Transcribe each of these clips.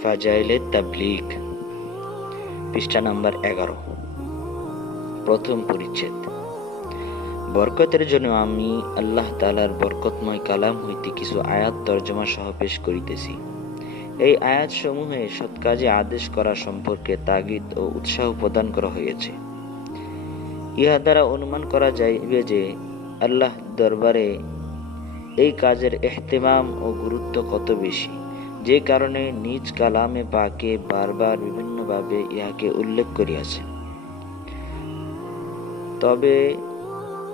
ফাজাইলে তাবলীগ, পৃষ্ঠা নাম্বার 11, প্রথম পরিচ্ছেদ। বরকতের জন্য আমি আল্লাহ তাআলার বরকতময় কালাম হইতে কিছু আয়াত তর্জমা সহ পেশ করিতেছি। এই আয়াত সমূহে সৎ কাজে আদেশ করা সম্পর্কে তাগিদ ও উৎসাহ প্রদান করা হয়েছে। ইহা দ্বারা অনুমান করা যাইবে যে আল্লাহ দরবারে এই কাজের ইহতিমাম ও গুরুত্ব কত বেশি, যে কারণে নিজ কালামে পাকে বারবার বিভিন্নভাবে ইহাকে উল্লেখ করিয়াছেন। তবে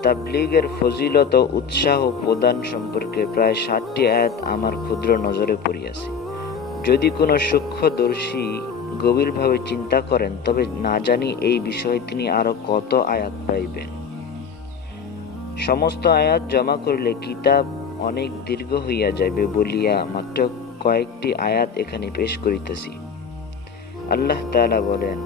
তাবলীগের ফজিলত ও উৎসাহ প্রদান সম্পর্কে প্রায় 60টি আয়াত আমার ক্ষুদ্র নজরে পড়িয়াছে। যদি কোনো সূক্ষ্মদর্শী গভীরভাবে চিন্তা করেন, তবে না জানি এই বিষয়ে তিনি আরো কত আয়াত পাইবেন। সমস্ত আয়াত জমা করিলে কিতাব অনেক দীর্ঘ হইয়া যাইবে বলিয়া মাত্র কয়েকটি আয়াত এখানে পেশ করিতেছি। আল্লাহ তাআলা বলেন,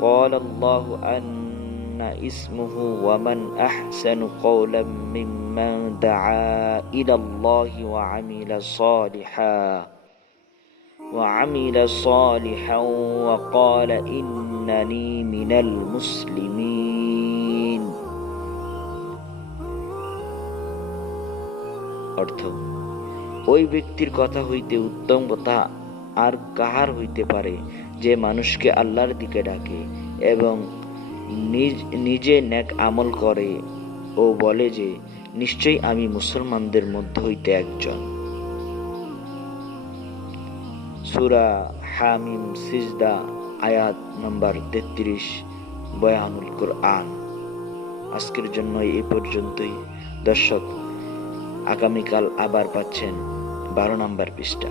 ক্বালাল্লাহু আন্না ইসমুহু ওয়া মান আহসানু ক্বাওলাম মিম্মান দাআ ইলাল্লাহি ওয়া আমিলা সালিহান ওয়া ক্বালা ইন্নানী মিনাল মুসলিমিন। অর্থ, ওই ব্যক্তির কথা হইতে উত্তম কথা আর কাহার হইতে পারে যে মানুষকে আল্লাহর দিকে ডাকে এবং নিজে নেক আমল করে ও বলে যে নিশ্চয়ই আমি মুসলমানদের মধ্য হইতে একজন। সূরা হামিম সিজদা, আয়াত নম্বর 33, বয়ানুল কুরআন। আজকের জন্য এই পর্যন্তই দর্শক। আগামীকাল আবার পাচ্ছেন 12 নম্বর পৃষ্ঠা।